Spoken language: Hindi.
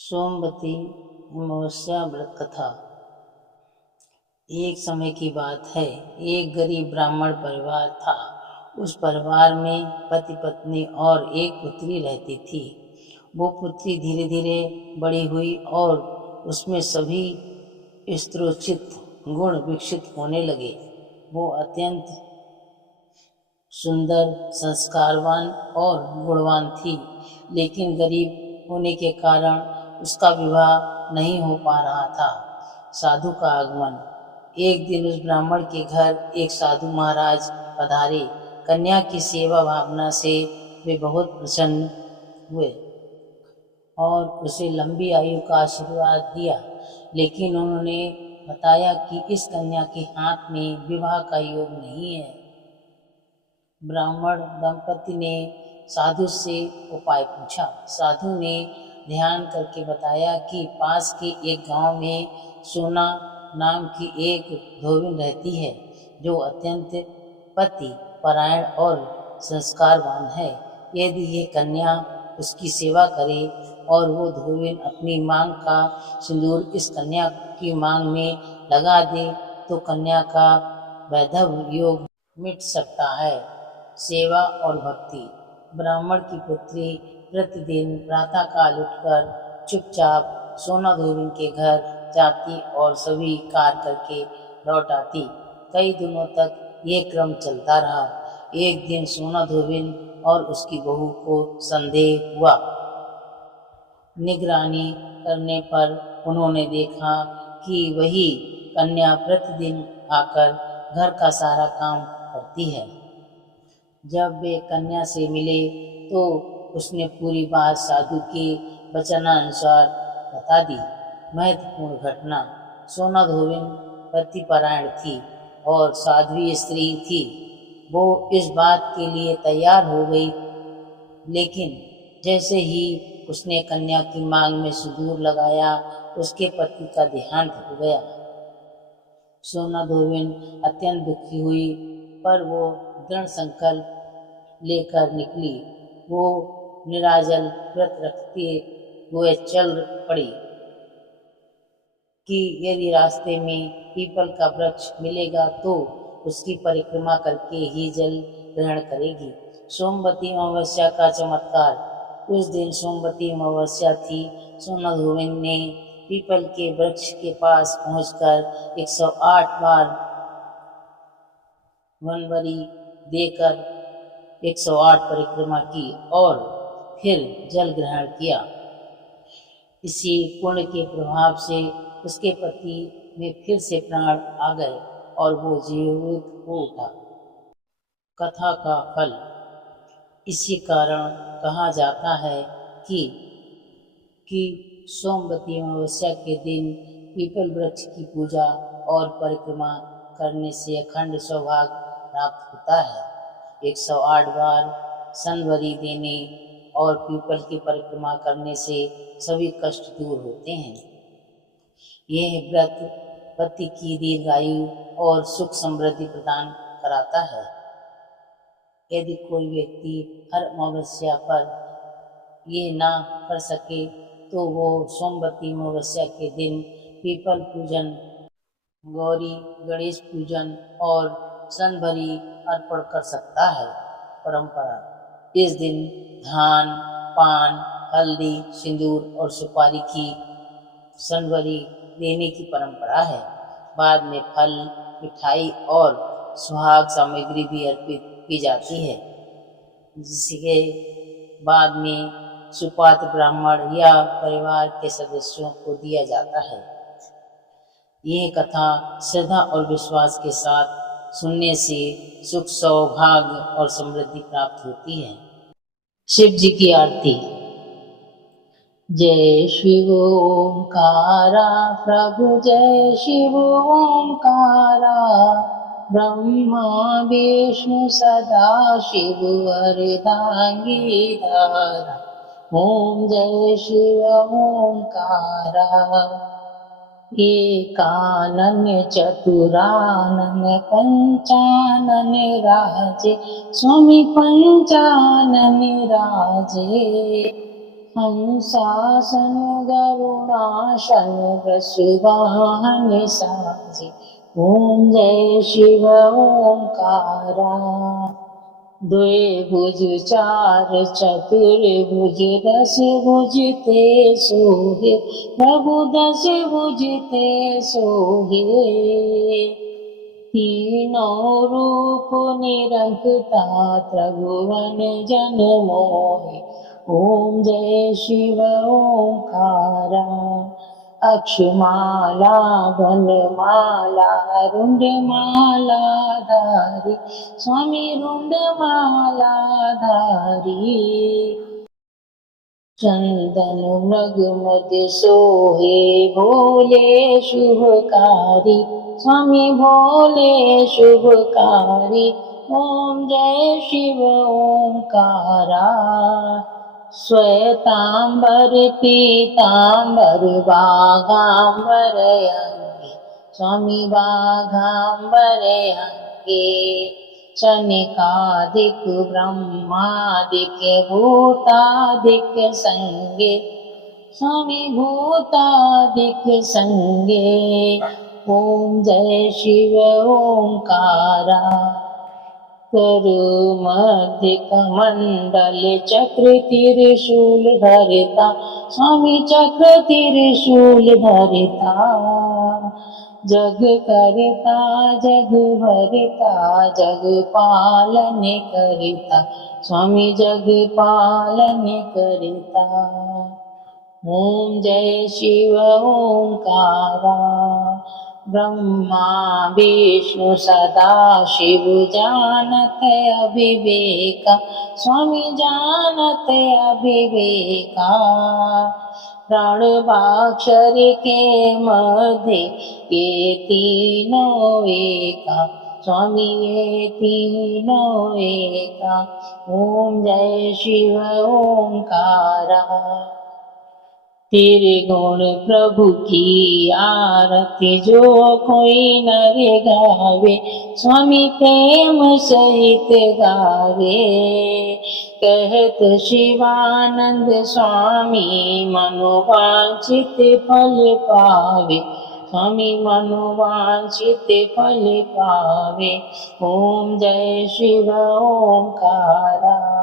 सोमवती अमावस्या व्रत कथा। एक समय की बात है, एक गरीब ब्राह्मण परिवार था। उस परिवार में पति पत्नी और एक पुत्री रहती थी। वो पुत्री धीरे धीरे बड़ी हुई और उसमें सभी स्त्रोचित गुण विकसित होने लगे। वो अत्यंत सुंदर, संस्कारवान और गुणवान थी, लेकिन गरीब होने के कारण उसका विवाह नहीं हो पा रहा था। साधु का आगमन। एक दिन उस ब्राह्मण के घर एक साधु महाराज पधारे। कन्या की सेवा भावना से वे बहुत प्रसन्न हुए और उसे लंबी आयु का आशीर्वाद दिया, लेकिन उन्होंने बताया कि इस कन्या के हाथ में विवाह का योग नहीं है। ब्राह्मण दंपति ने साधु से उपाय पूछा। साधु ने ध्यान करके बताया कि पास के एक गांव में सोना नाम की एक धोबिन रहती है, जो अत्यंत पति परायण और संस्कारवान है। यदि ये कन्या उसकी सेवा करे और वो धोबिन अपनी मांग का सिंदूर इस कन्या की मांग में लगा दे, तो कन्या का वैधव्य योग मिट सकता है। सेवा और भक्ति। ब्राह्मण की पुत्री प्रतिदिन प्रातःकाल उठकर चुपचाप सोना धोबिन के घर जाती और सभी कार्य करके लौट आती। कई दिनों तक ये क्रम चलता रहा। एक दिन सोना धोबिन और उसकी बहू को संदेह हुआ। निगरानी करने पर उन्होंने देखा कि वही कन्या प्रतिदिन आकर घर का सारा काम करती है। जब वे कन्या से मिले तो उसने पूरी बात साधु के वचनानुसार बता दी। महत्वपूर्ण घटना। सोना धोबिन पतिपरायण थी और साध्वी स्त्री थी। वो इस बात के लिए तैयार हो गई, लेकिन जैसे ही उसने कन्या की मांग में सिंदूर लगाया, उसके पति का देहांत हो गया। सोना धोबिन अत्यंत दुखी हुई, पर वो दृढ़ संकल्प लेकर निकली। वो निराजल व्रत रखते हुए चल पड़ी कि यदि रास्ते में पीपल का वृक्ष मिलेगा तो उसकी परिक्रमा करके ही जल ग्रहण करेगी। सोमवती अमावस्या का चमत्कार। उस दिन सोमवती अमावस्या थी। सोना धोबिन ने पीपल के वृक्ष के पास पहुंचकर 108 बार वनबरी देकर 108 परिक्रमा की और फिर जल ग्रहण किया। इसी पुण्य के प्रभाव से उसके पति में फिर से प्राण आ गए और वो जीवित हो उठा। कथा का फल। इसी कारण कहा जाता है कि सोमवती अमावस्या के दिन पीपल वृक्ष की पूजा और परिक्रमा करने से अखंड सौभाग्य प्राप्त होता है। 108 बार सनबरी देने और पीपल की परिक्रमा करने से सभी कष्ट दूर होते हैं। यह व्रत पति की दीर्घायु और सुख समृद्धि प्रदान कराता है। यदि कोई व्यक्ति हर अमावस्या पर ये ना कर सके तो वो सोमवती अमावस्या के दिन पीपल पूजन, गौरी गणेश पूजन और सनबरी अर्पण कर सकता है। परंपरा। इस दिन धान, पान, हल्दी, सिंदूर और सुपारी की सनबरी देने की परंपरा है। बाद में फल, मिठाई और सुहाग सामग्री भी अर्पित की जाती है, जिसके बाद में सुपात्र ब्राह्मण या परिवार के सदस्यों को दिया जाता है। यह कथा श्रद्धा और विश्वास के साथ सुनने से सुख, सौभाग्य और समृद्धि प्राप्त होती है। शिव जी की आरती। जय शिव ओंकारा प्रभु, जय शिव ओंकारा, ब्रह्मा विष्णु सदा शिव अर्धांगी धारा। ओम जय शिव ओंकारा। एकानन चतुरानन पंचानन राजे, स्वामी पंचानन राजे। हंसासन गरुणासन वृषवाहन साजे। ओम जय शिव ओंकारा। द्विभुज चार चतुर्भुज दस भुज ते सोहे। प्रभु दस भुज ते सोहे। तीनों रूप निरंकता त्रिभुवन जन मोहे। ओम जय शिव ओंकारा। अक्षमाला वनमाला रुंडमाला धारी। स्वामी रुंडमाला धारी। चंदन मृगमद सोहे भोले शुभकारी। स्वामी भोले शुभकारी। ओम जय शिव ओंकारा। श्वेतांबर पीतांबर बाघांबर अंगे। स्वामी बाघांबर अंगे। शनिकादिक ब्रह्मादिक भूतादिक संगे। स्वामी भूतादिक संगे। ओम जय शिव ओंकारा। करु मध्य कमंडल चक्र त्रिशूल धरता। स्वामी चक्र त्रिशूल धरता। जग करता जग भरता जग पालन करता। स्वामी जग पालन करता। ओम जय शिव ओंकारा। ब्रह्मा विष्णु सदा शिव जानत अविवेका। स्वामी जानत अविवेका। प्रणवाक्षर के मध्य ये तीनों एका। स्वामी ये तीनों एका। ओम जय शिव ओंकारा। तेरे गुण प्रभु की आरती जो कोई नर गावे। स्वामी प्रेम सहित गावे। कहत शिवानंद स्वामी मनोवांछित फल पावे। स्वामी मनोवांछित फल पावे। ओम जय शिव ओंकारा।